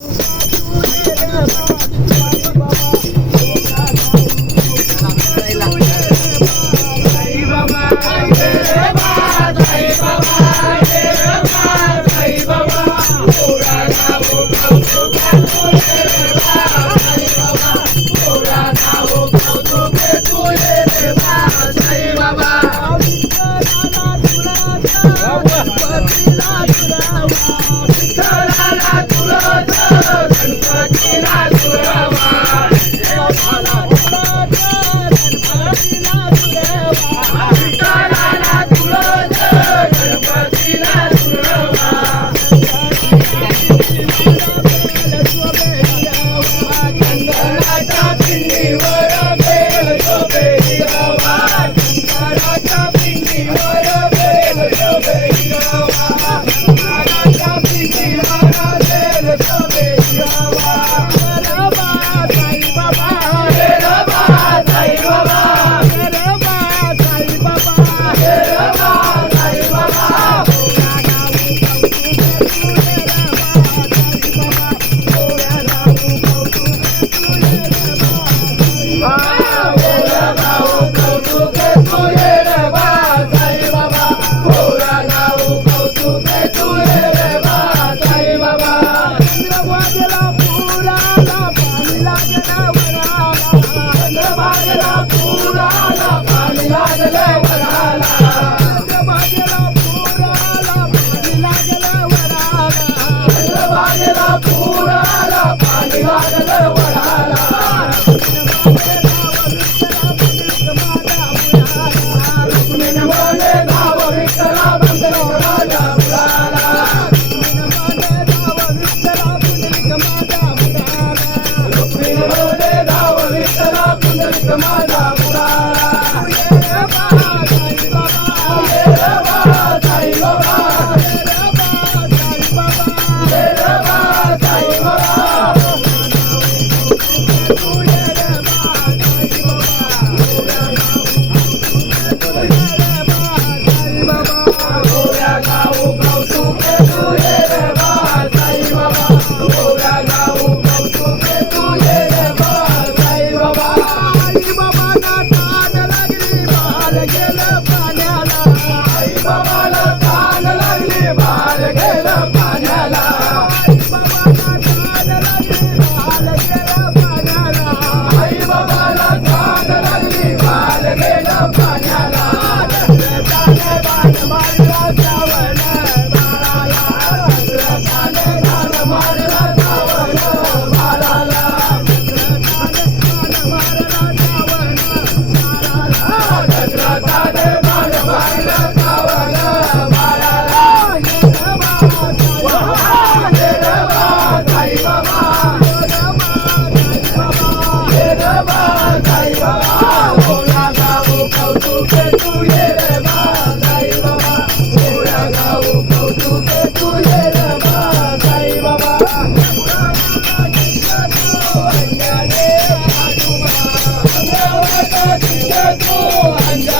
Thank you. Come on, love.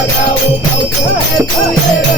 Magal, o balcão é. é, é.